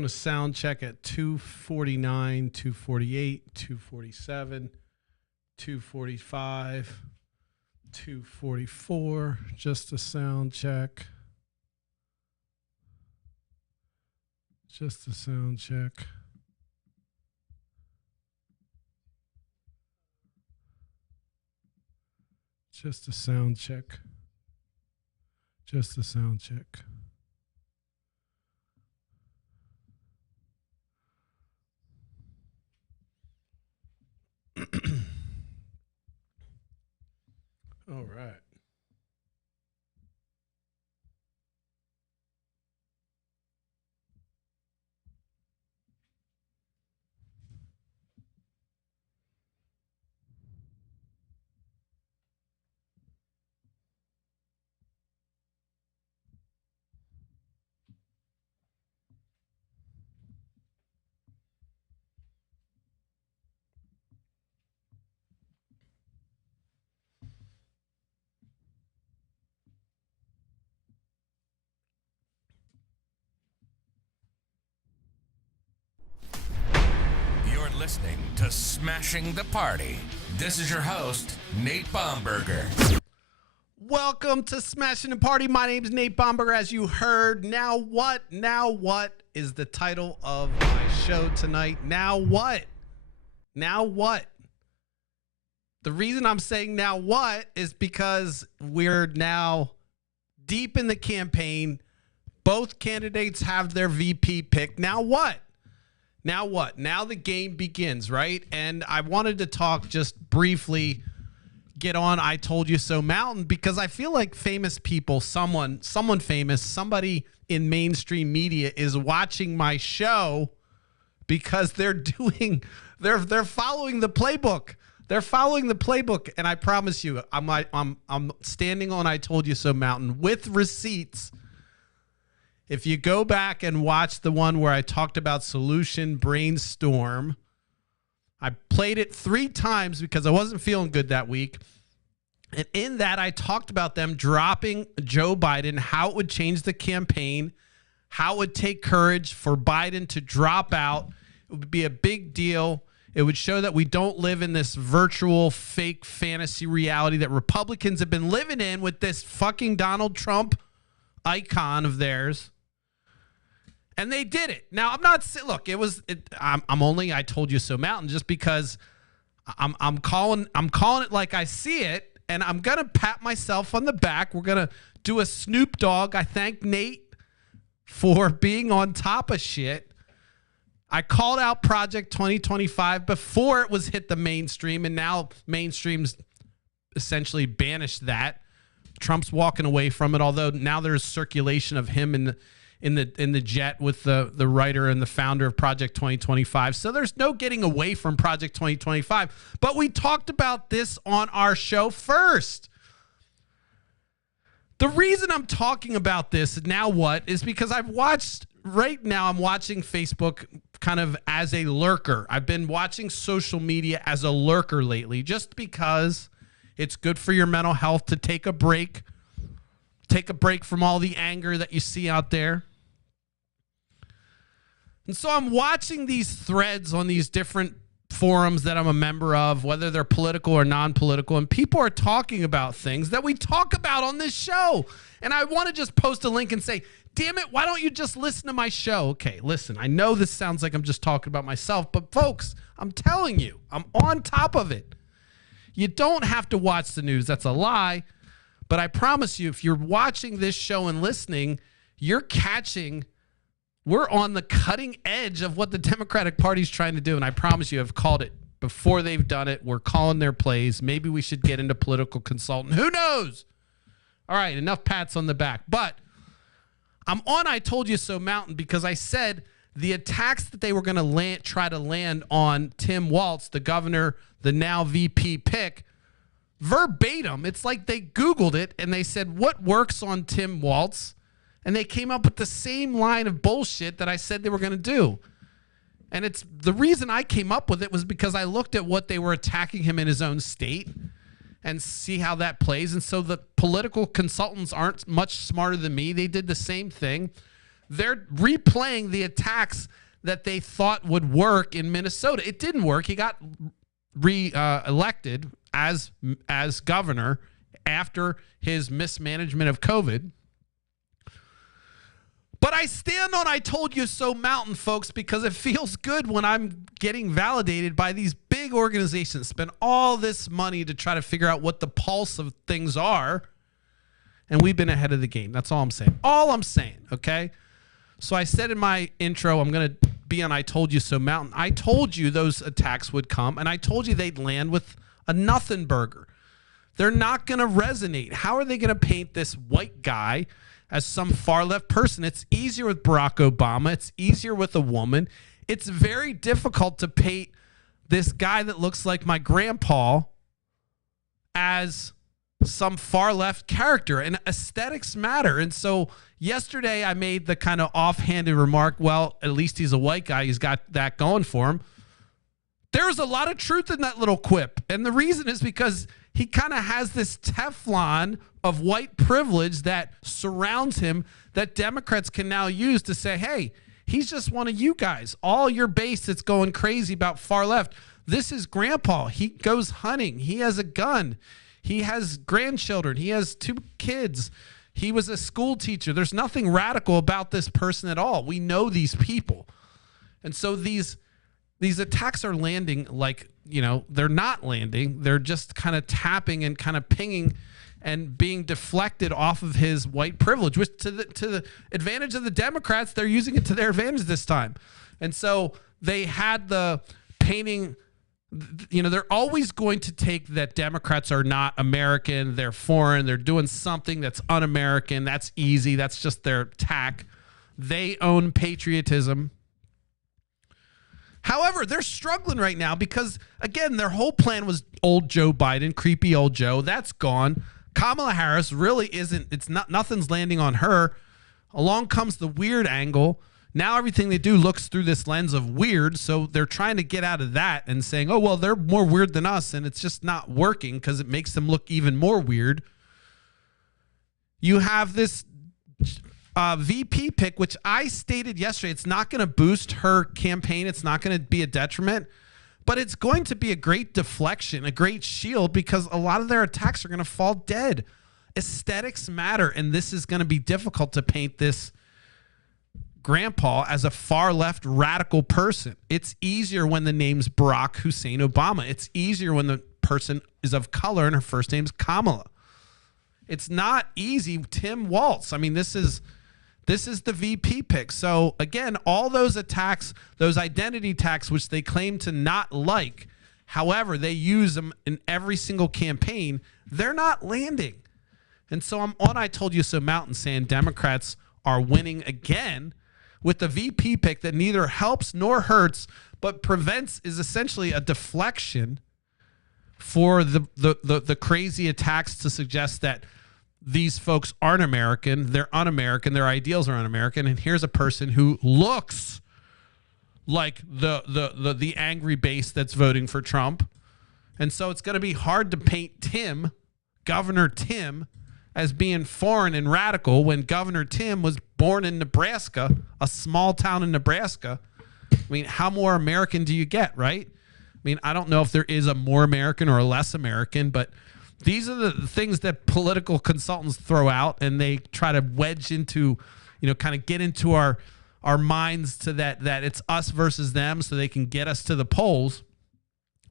doing a sound check at 2:49, 2:48, 2:47, 2:45, 2:44. Just a sound check. Just a sound check. Just a sound check. Just a sound check. All right. Listening to Smashing the Party. This is your host, Nate Bomberger. Welcome to Smashing the Party. My name's Nate Bomberger, as you heard. Now what? Now what is the title of my show tonight? Now what? Now what? The reason I'm saying now what is because we're now deep in the campaign. Both candidates have their VP pick. Now what? Now what? Now the game begins, right? And I wanted to talk just briefly, get on I Told You So Mountain, because I feel like famous people, someone famous, somebody in mainstream media is watching my show because they're following the playbook. They're following the playbook, and I promise you, I'm standing on I Told You So Mountain with receipts. If you go back and watch the one where I talked about Solution Brainstorm, I played it 3 times because I wasn't feeling good that week. And in that, I talked about them dropping Joe Biden, how it would change the campaign, how it would take courage for Biden to drop out. It would be a big deal. It would show that we don't live in this virtual fake fantasy reality that Republicans have been living in with this fucking Donald Trump icon of theirs. And they did it. Now, I'm not, look, I'm only I Told You So Mountain just because I'm calling it like I see it, and I'm going to pat myself on the back. We're going to do a Snoop Dogg. I thank Nate for being on top of shit. I called out Project 2025 before it was hit the mainstream, and now mainstream's essentially banished that. Trump's walking away from it, although now there's circulation of him in the jet with the writer and the founder of Project 2025. So there's no getting away from Project 2025. But we talked about this on our show first. The reason I'm talking about this, now what, is because I'm watching Facebook kind of as a lurker. I've been watching social media as a lurker lately just because it's good for your mental health to take a break. Take a break from all the anger that you see out there. And so I'm watching these threads on these different forums that I'm a member of, whether they're political or non-political, and people are talking about things that we talk about on this show. And I want to just post a link and say, damn it, why don't you just listen to my show? Okay, listen, I know this sounds like I'm just talking about myself, but folks, I'm telling you, I'm on top of it. You don't have to watch the news. That's a lie. But I promise you, if you're watching this show and listening, we're on the cutting edge of what the Democratic Party's trying to do. And I promise you, I've called it before they've done it. We're calling their plays. Maybe we should get into political consultant. Who knows? All right, enough pats on the back. But I'm on I Told You So Mountain because I said the attacks that they were going to try to land on Tim Walz, the governor, the now VP pick, verbatim, it's like they Googled it and they said, what works on Tim Walz? And they came up with the same line of bullshit that I said they were going to do. And it's the reason I came up with it was because I looked at what they were attacking him in his own state and see how that plays. And so the political consultants aren't much smarter than me. They did the same thing. They're replaying the attacks that they thought would work in Minnesota. It didn't work. He got re-elected as governor after his mismanagement of COVID. But I stand on I told you so mountain, folks, because it feels good when I'm getting validated by these big organizations, spend all this money to try to figure out what the pulse of things are. And we've been ahead of the game. That's all I'm saying. All I'm saying, okay? So I said in my intro, I'm going to be on I told you so mountain. I told you those attacks would come, and I told you they'd land with a nothing burger. They're not going to resonate. How are they going to paint this white guy as some far left person? It's easier with Barack Obama. It's easier with a woman. It's very difficult to paint this guy that looks like my grandpa as some far left character, and aesthetics matter. And so yesterday I made the kind of offhanded remark, well, at least he's a white guy. He's got that going for him. There's a lot of truth in that little quip. And the reason is because he kind of has this Teflon of white privilege that surrounds him that Democrats can now use to say, hey, he's just one of you guys. All your base that's going crazy about far left. This is grandpa. He goes hunting. He has a gun. He has grandchildren. He has 2 kids. He was a school teacher. There's nothing radical about this person at all. We know these people. And so these attacks are landing like, they're not landing. They're just kind of tapping and kind of pinging and being deflected off of his white privilege, which to the advantage of the Democrats, they're using it to their advantage this time. And so they had the painting, they're always going to take that Democrats are not American, they're foreign, they're doing something that's un-American, that's easy, that's just their tack. They own patriotism. However, they're struggling right now because, again, their whole plan was old Joe Biden, creepy old Joe. That's gone. Kamala Harris really isn't, nothing's landing on her. Along comes the weird angle. Now everything they do looks through this lens of weird, so they're trying to get out of that and saying, oh, well, they're more weird than us, and it's just not working because it makes them look even more weird. You have this VP pick, which I stated yesterday, it's not going to boost her campaign. It's not going to be a detriment, but it's going to be a great deflection, a great shield, because a lot of their attacks are going to fall dead. Aesthetics matter, and this is going to be difficult to paint this grandpa as a far left radical person. It's easier when the name's Barack Hussein Obama. It's easier when the person is of color and her first name's Kamala. It's not easy. Tim Walz. I mean, this is the VP pick. So again, all those attacks, those identity attacks, which they claim to not like, however, they use them in every single campaign, they're not landing. And so I'm on I Told You So Mountain saying Democrats are winning again with the VP pick that neither helps nor hurts, but prevents, is essentially a deflection for the crazy attacks to suggest that these folks aren't American, they're un-American, their ideals are un-American, and here's a person who looks like the angry base that's voting for Trump. And so it's going to be hard to paint Governor Tim, as being foreign and radical when Governor Tim was born in Nebraska, a small town in Nebraska. I mean, how more American do you get, right? I mean, I don't know if there is a more American or a less American, but these are the things that political consultants throw out, and they try to wedge into, kind of get into our minds to that it's us versus them so they can get us to the polls.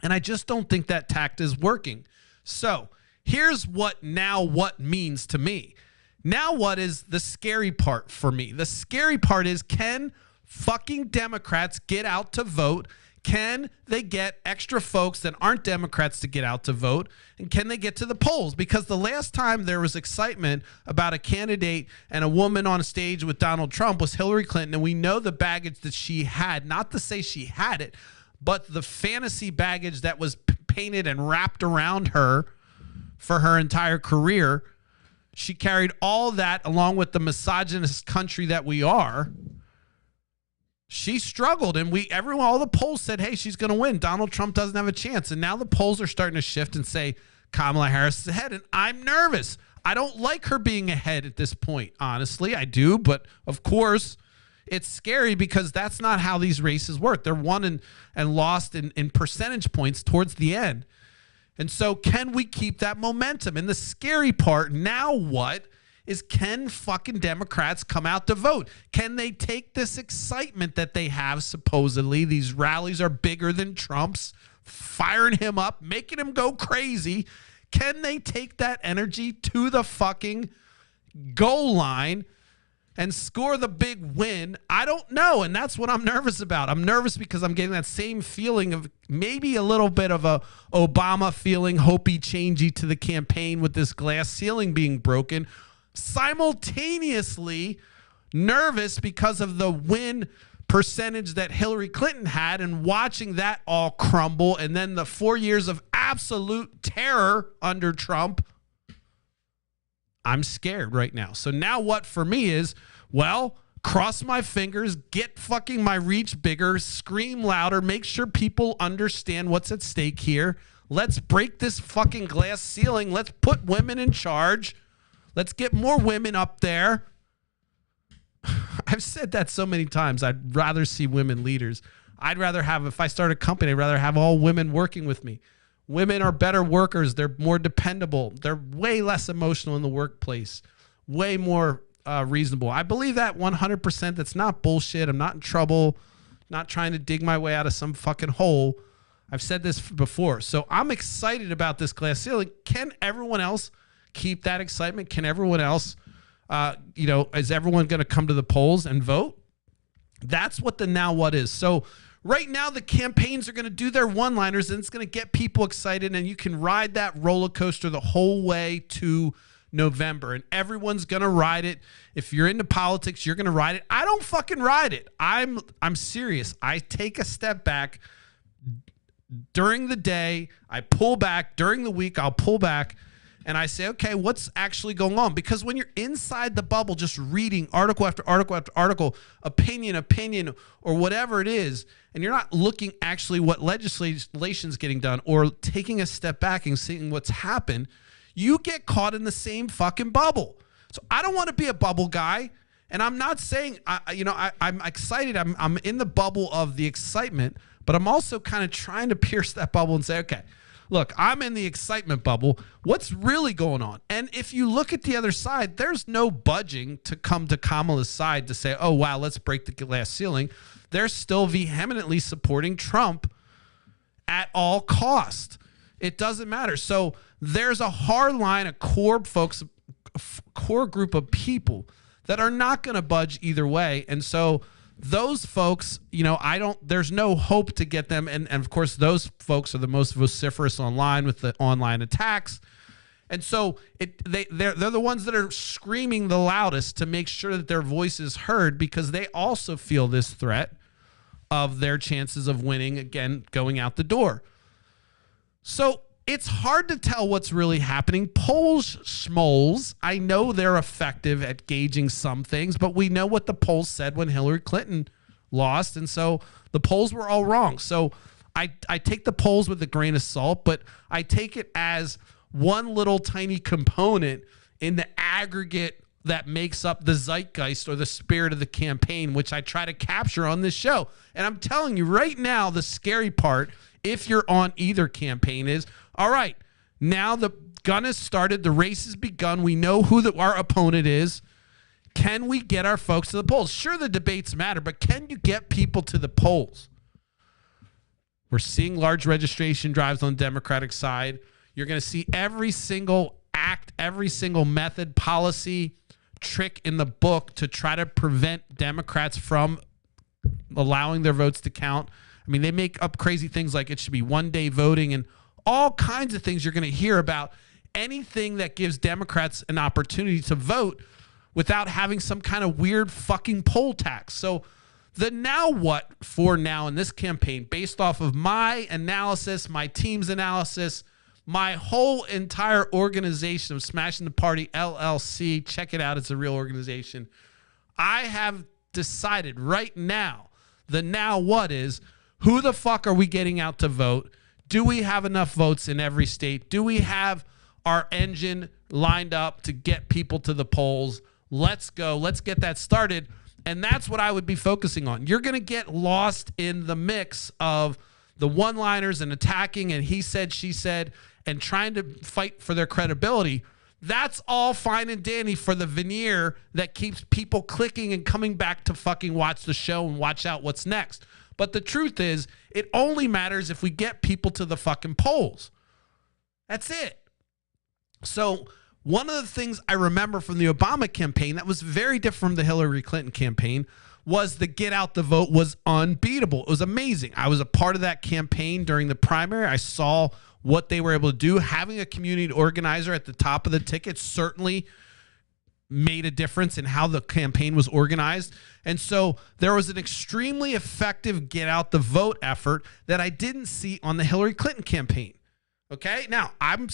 And I just don't think that tact is working. So here's what now what means to me. Now what is the scary part for me? The scary part is, can fucking Democrats get out to vote? Can they get extra folks that aren't Democrats to get out to vote? And can they get to the polls? Because the last time there was excitement about a candidate and a woman on stage with Donald Trump was Hillary Clinton. And we know the baggage that she had, not to say she had it, but the fantasy baggage that was painted and wrapped around her for her entire career. She carried all that along with the misogynist country that we are. She struggled, and all the polls said, hey, she's going to win. Donald Trump doesn't have a chance. And now the polls are starting to shift and say Kamala Harris is ahead, and I'm nervous. I don't like her being ahead at this point, honestly. I do, but of course, it's scary because that's not how these races work. They're won and lost in percentage points towards the end. And so can we keep that momentum? And the scary part, now what, is can fucking Democrats come out to vote? Can they take this excitement that they have, supposedly? These rallies are bigger than Trump's, firing him up, making him go crazy. Can they take that energy to the fucking goal line and score the big win? I don't know, and that's what I'm nervous about. I'm nervous because I'm getting that same feeling of maybe a little bit of a Obama feeling, hopey, changey to the campaign with this glass ceiling being broken. Simultaneously nervous because of the win percentage that Hillary Clinton had and watching that all crumble, and then the 4 years of absolute terror under Trump. I'm scared right now. So now what for me is, well, cross my fingers, get fucking my reach bigger, scream louder, make sure people understand what's at stake here. Let's break this fucking glass ceiling. Let's put women in charge. Let's get more women up there. I've said that so many times. I'd rather see women leaders. I'd rather have, if I start a company, I'd rather have all women working with me. Women are better workers. They're more dependable. They're way less emotional in the workplace, way more reasonable. I believe that 100%. That's not bullshit. I'm not in trouble, not trying to dig my way out of some fucking hole. I've said this before. So I'm excited about this glass ceiling. Can everyone else keep that excitement? Can everyone else, is everyone going to come to the polls and vote? That's what the now what is. So right now, the campaigns are going to do their one-liners, and it's going to get people excited, and you can ride that roller coaster the whole way to November, and everyone's going to ride it. If you're into politics, you're going to ride it. I don't fucking ride it. I'm serious. I take a step back during the day. I pull back. During the week, I'll pull back, and I say, okay, what's actually going on? Because when you're inside the bubble, just reading article after article after article, opinion, or whatever it is, and you're not looking actually what legislation's getting done or taking a step back and seeing what's happened, you get caught in the same fucking bubble. So I don't want to be a bubble guy, and I'm not saying, I'm excited. I'm in the bubble of the excitement, but I'm also kind of trying to pierce that bubble and say, okay, look, I'm in the excitement bubble. What's really going on? And if you look at the other side, there's no budging to come to Kamala's side to say, oh, wow, let's break the glass ceiling. They're still vehemently supporting Trump at all cost. It doesn't matter. So there's a hard line, a core group of people that are not going to budge either way. And so those folks, there's no hope to get them. And of course, those folks are the most vociferous online with the online attacks. And so they're the ones that are screaming the loudest to make sure that their voice is heard, because they also feel this threat of their chances of winning, again, going out the door. So it's hard to tell what's really happening. Polls, schmoles, I know they're effective at gauging some things, but we know what the polls said when Hillary Clinton lost, and so the polls were all wrong. So I take the polls with a grain of salt, but I take it as one little tiny component in the aggregate that makes up the zeitgeist or the spirit of the campaign, which I try to capture on this show. And I'm telling you right now, the scary part, if you're on either campaign, is, all right, now the gun has started, the race has begun, we know who our opponent is. Can we get our folks to the polls? Sure, the debates matter, but can you get people to the polls? We're seeing large registration drives on the Democratic side. You're going to see every single act, every single method, policy, trick in the book to try to prevent Democrats from allowing their votes to count. I mean, they make up crazy things like it should be one-day voting and all kinds of things you're going to hear about. Anything that gives Democrats an opportunity to vote without having some kind of weird fucking poll tax. So the now what for now in this campaign, based off of my analysis, my team's analysis, my whole entire organization of Smashing the Party LLC, check it out, it's a real organization. I have decided right now, the now what is, who the fuck are we getting out to vote? Do we have enough votes in every state? Do we have our engine lined up to get people to the polls? Let's go. Let's get that started. And that's what I would be focusing on. You're going to get lost in the mix of the one-liners and attacking and he said, she said, and trying to fight for their credibility. That's all fine and dandy for the veneer that keeps people clicking and coming back to fucking watch the show and watch out what's next. But the truth is, it only matters if we get people to the fucking polls. That's it. So one of the things I remember from the Obama campaign that was very different from the Hillary Clinton campaign was the get out the vote was unbeatable. It was amazing. I was a part of that campaign during the primary. I saw what they were able to do. Having a community organizer at the top of the ticket certainly made a difference in how the campaign was organized. And so there was an extremely effective get out the vote effort that I didn't see on the Hillary Clinton campaign. Okay. Now I'm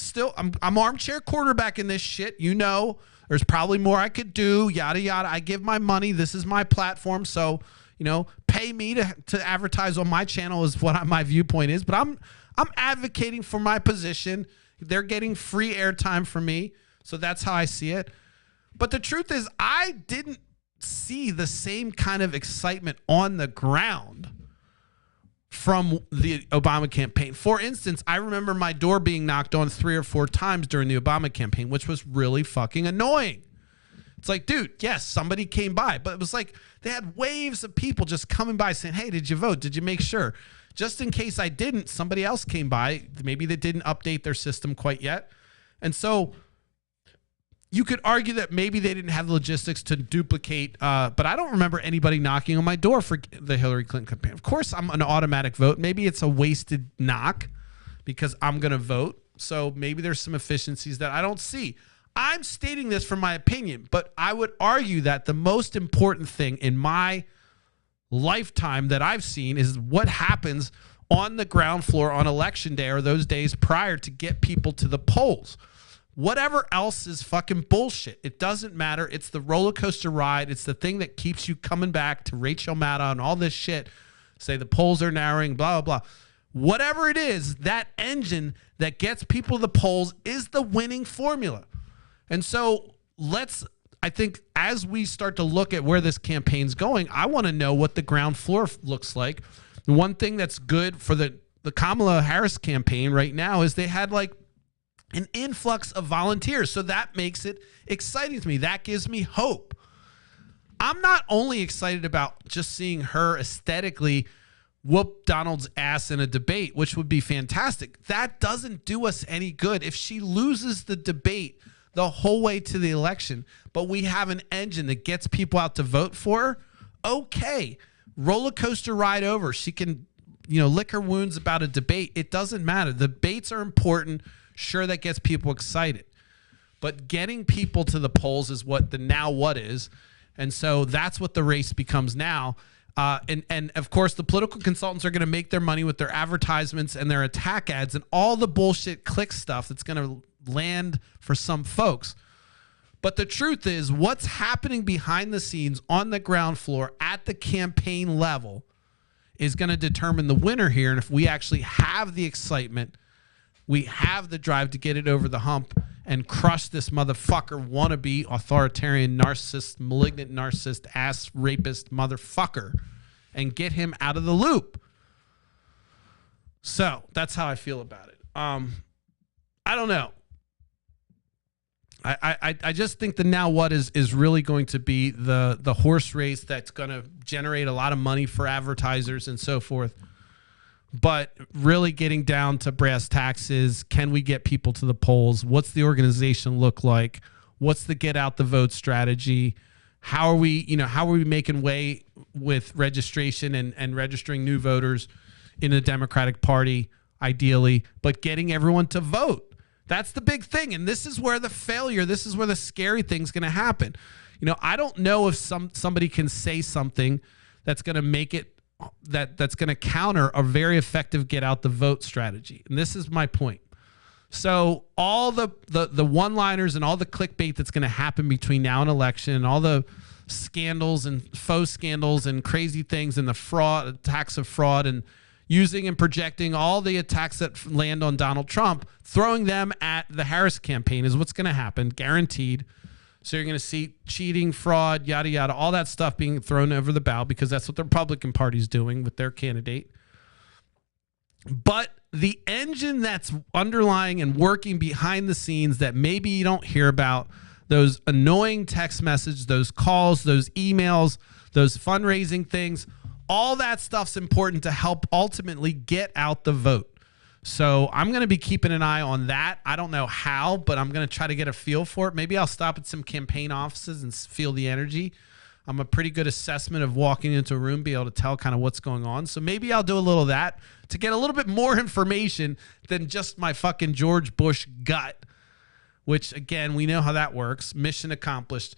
armchair quarterback in this shit. You know, there's probably more I could do, yada, yada. I give my money. This is my platform. So, you know, pay me to advertise on my channel is what my viewpoint is, but I'm advocating for my position. They're getting free airtime from me. So that's how I see it. But the truth is I didn't see the same kind of excitement on the ground from the Obama campaign. For instance, I remember my door being knocked on 3 or 4 times during the Obama campaign, which was really fucking annoying. It's like, dude, yes, somebody came by, but it was like they had waves of people just coming by saying, hey, did you vote? Did you make sure? Just in case I didn't, somebody else came by. Maybe they didn't update their system quite yet. And so you could argue that maybe they didn't have the logistics to duplicate, but I don't remember anybody knocking on my door for the Hillary Clinton campaign. Of course, I'm an automatic vote. Maybe it's a wasted knock because I'm going to vote. So maybe there's some efficiencies that I don't see. I'm stating this from my opinion, but I would argue that the most important thing in my lifetime that I've seen is what happens on the ground floor on election day or those days prior to get people to the polls. Whatever else is fucking bullshit. It doesn't matter. It's the roller coaster ride. It's the thing that keeps you coming back to Rachel Maddow and all this shit. Say the polls are narrowing, blah, blah, blah. Whatever it is, that engine that gets people to the polls is the winning formula. And so I think as we start to look at where this campaign's going, I want to know what the ground floor looks like. The one thing that's good for the Kamala Harris campaign right now is they had like an influx of volunteers. So that makes it exciting to me. That gives me hope. I'm not only excited about just seeing her aesthetically whoop Donald's ass in a debate, which would be fantastic. That doesn't do us any good. If she loses the debate the whole way to the election, but we have an engine that gets people out to vote for her, okay, roller coaster ride over. She can, lick her wounds about a debate. It doesn't matter. The debates are important. Sure, that gets people excited. But getting people to the polls is what the now what is. And so that's what the race becomes now. And of course, the political consultants are going to make their money with their advertisements and their attack ads and all the bullshit click stuff that's going to land for some folks. But the truth is, what's happening behind the scenes on the ground floor at the campaign level is going to determine the winner here. And if we actually have the excitement, we have the drive to get it over the hump and crush this motherfucker, wannabe, authoritarian, narcissist, malignant narcissist, ass rapist motherfucker and get him out of the loop. So that's how I feel about it. I don't know. I just think the now what is really going to be the horse race that's going to generate a lot of money for advertisers and so forth. But really getting down to brass taxes, can we get people to the polls? What's the organization look like? What's the get out the vote strategy? How are we making way with registration and registering new voters in the Democratic Party, ideally, but getting everyone to vote? That's the big thing. And this is where this is where the scary thing's going to happen. I don't know if somebody can say something that's going to make it that's going to counter a very effective get out the vote strategy. And this is my point. So all the one-liners and all the clickbait that's going to happen between now and election and all the scandals and faux scandals and crazy things and the fraud, attacks of fraud and using and projecting all the attacks that land on Donald Trump, throwing them at the Harris campaign is what's going to happen, guaranteed. So you're going to see cheating, fraud, yada, yada, all that stuff being thrown over the bow because that's what the Republican Party's doing with their candidate. But the engine that's underlying and working behind the scenes that maybe you don't hear about, those annoying text messages, those calls, those emails, those fundraising things, all that stuff's important to help ultimately get out the vote. So I'm going to be keeping an eye on that. I don't know how, but I'm going to try to get a feel for it. Maybe I'll stop at some campaign offices and feel the energy. I'm a pretty good assessment of walking into a room, be able to tell kind of what's going on. So maybe I'll do a little of that to get a little bit more information than just my fucking George Bush gut, which, again, we know how that works. Mission accomplished.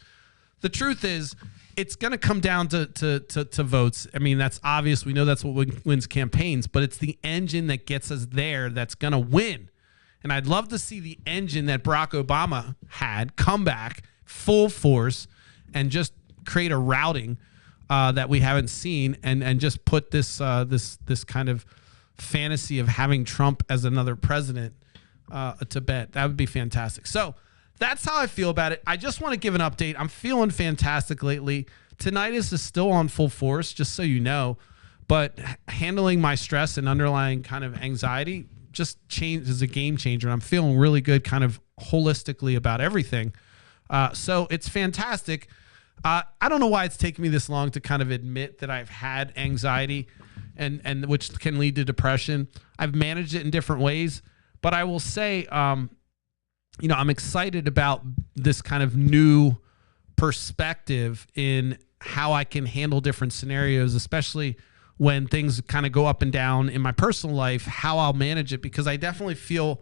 The truth is, it's going to come down to votes. I mean, that's obvious. We know that's what wins campaigns, but it's the engine that gets us there that's going to win. And I'd love to see the engine that Barack Obama had come back full force and just create a routing that we haven't seen, and just put this kind of fantasy of having Trump as another president to bed. That would be fantastic. So that's how I feel about it. I just want to give an update. I'm feeling fantastic lately. Tinnitus is still on full force, just so you know, but handling my stress and underlying kind of anxiety just is a game changer. I'm feeling really good kind of holistically about everything. So it's fantastic. I don't know why it's taken me this long to kind of admit that I've had anxiety and which can lead to depression. I've managed it in different ways, but I will say, I'm excited about this kind of new perspective in how I can handle different scenarios, especially when things kind of go up and down in my personal life, how I'll manage it, because I definitely feel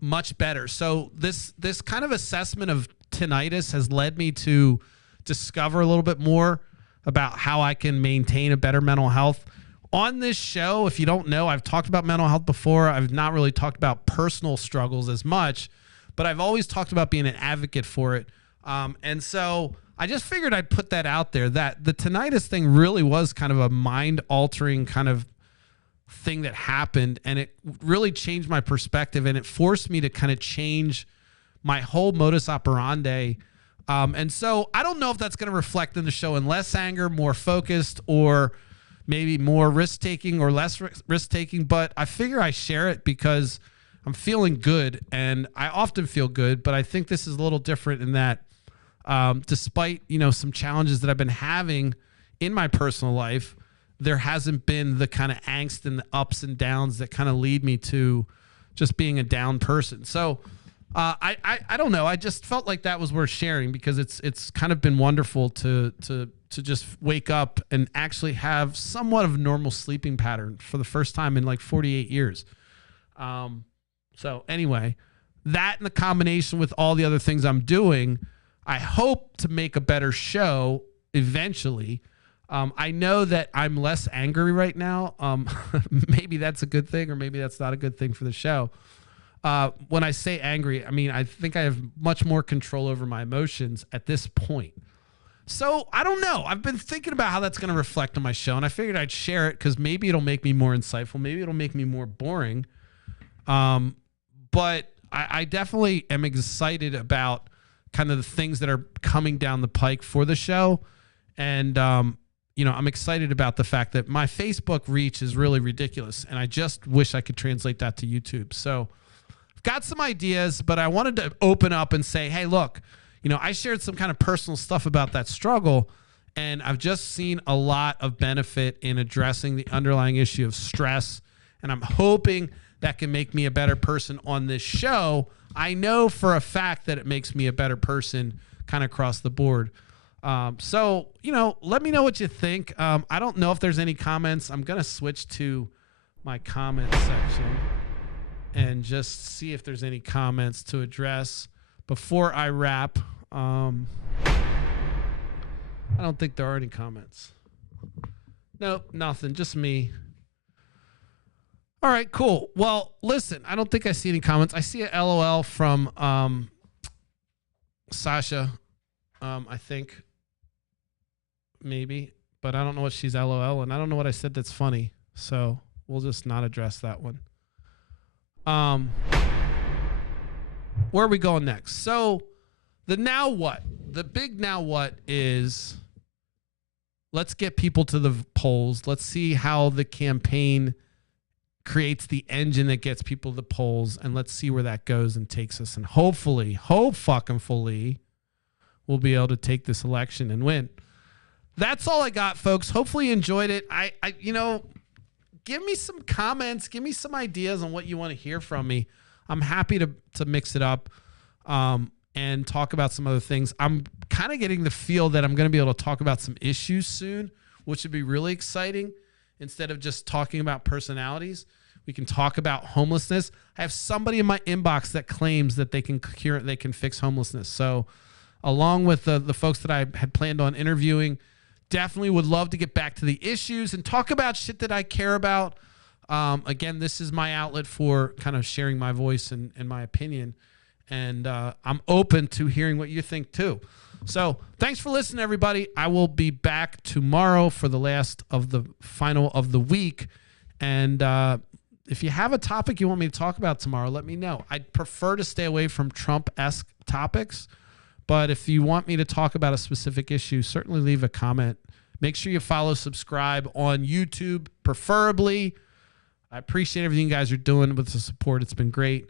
much better. So this kind of assessment of tinnitus has led me to discover a little bit more about how I can maintain a better mental health. On this show, if you don't know, I've talked about mental health before. I've not really talked about personal struggles as much, but I've always talked about being an advocate for it. And so I just figured I'd put that out there, that the tinnitus thing really was kind of a mind-altering kind of thing that happened, and it really changed my perspective, and it forced me to kind of change my whole modus operandi. And so I don't know if that's going to reflect in the show in less anger, more focused, or maybe more risk-taking or less risk-taking, but I figure I share it because I'm feeling good, and I often feel good, but I think this is a little different in that despite, some challenges that I've been having in my personal life, there hasn't been the kind of angst and the ups and downs that kind of lead me to just being a down person. So I don't know. I just felt like that was worth sharing because it's kind of been wonderful to just wake up and actually have somewhat of a normal sleeping pattern for the first time in like 48 years. So anyway, that in the combination with all the other things I'm doing, I hope to make a better show eventually. I know that I'm less angry right now. Maybe that's a good thing, or maybe that's not a good thing for the show. When I say angry, I mean, I think I have much more control over my emotions at this point. So I don't know. I've been thinking about how that's going to reflect on my show, and I figured I'd share it because maybe it'll make me more insightful. Maybe it'll make me more boring. But I definitely am excited about kind of the things that are coming down the pike for the show. And, I'm excited about the fact that my Facebook reach is really ridiculous, and I just wish I could translate that to YouTube. So I've got some ideas, but I wanted to open up and say, hey, look, I shared some kind of personal stuff about that struggle, and I've just seen a lot of benefit in addressing the underlying issue of stress, and I'm hoping that can make me a better person on this show. I know for a fact that it makes me a better person kind of across the board. So, let me know what you think. I don't know if there's any comments. I'm going to switch to my comment section and just see if there's any comments to address before I wrap. I don't think there are any comments. Nope, nothing. Just me. All right, cool. Well, listen, I don't think I see any comments. I see a LOL from Sasha, I think. Maybe. But I don't know what she's LOL, and I don't know what I said that's funny. So we'll just not address that one. Where are we going next? So the now what? the big now what is, let's get people to the polls. Let's see how the campaign creates the engine that gets people to the polls, and let's see where that goes and takes us. And hopefully, we'll be able to take this election and win. That's all I got, folks. Hopefully you enjoyed it. I give me some comments, give me some ideas on what you want to hear from me. I'm happy to mix it up and talk about some other things. I'm kind of getting the feel that I'm going to be able to talk about some issues soon, which would be really exciting. Instead of just talking about personalities, we can talk about homelessness. I have somebody in my inbox that claims that they can fix homelessness. So along with the folks that I had planned on interviewing, definitely would love to get back to the issues and talk about shit that I care about. Again, this is my outlet for kind of sharing my voice and my opinion. And I'm open to hearing what you think too. So thanks for listening, everybody. I will be back tomorrow for the last of the final of the week. And if you have a topic you want me to talk about tomorrow, let me know. I'd prefer to stay away from Trump-esque topics. But if you want me to talk about a specific issue, certainly leave a comment. Make sure you follow, subscribe on YouTube, preferably. I appreciate everything you guys are doing with the support. It's been great.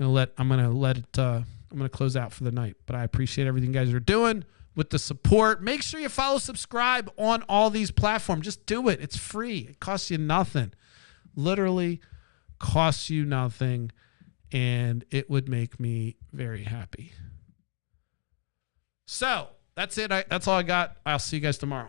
I'm gonna close out for the night, but I appreciate everything you guys are doing with the support. Make sure you follow, subscribe on all these platforms. Just do it. It's free. It costs you nothing. Literally costs you nothing, and it would make me very happy. So that's it. That's all I got. I'll see you guys tomorrow.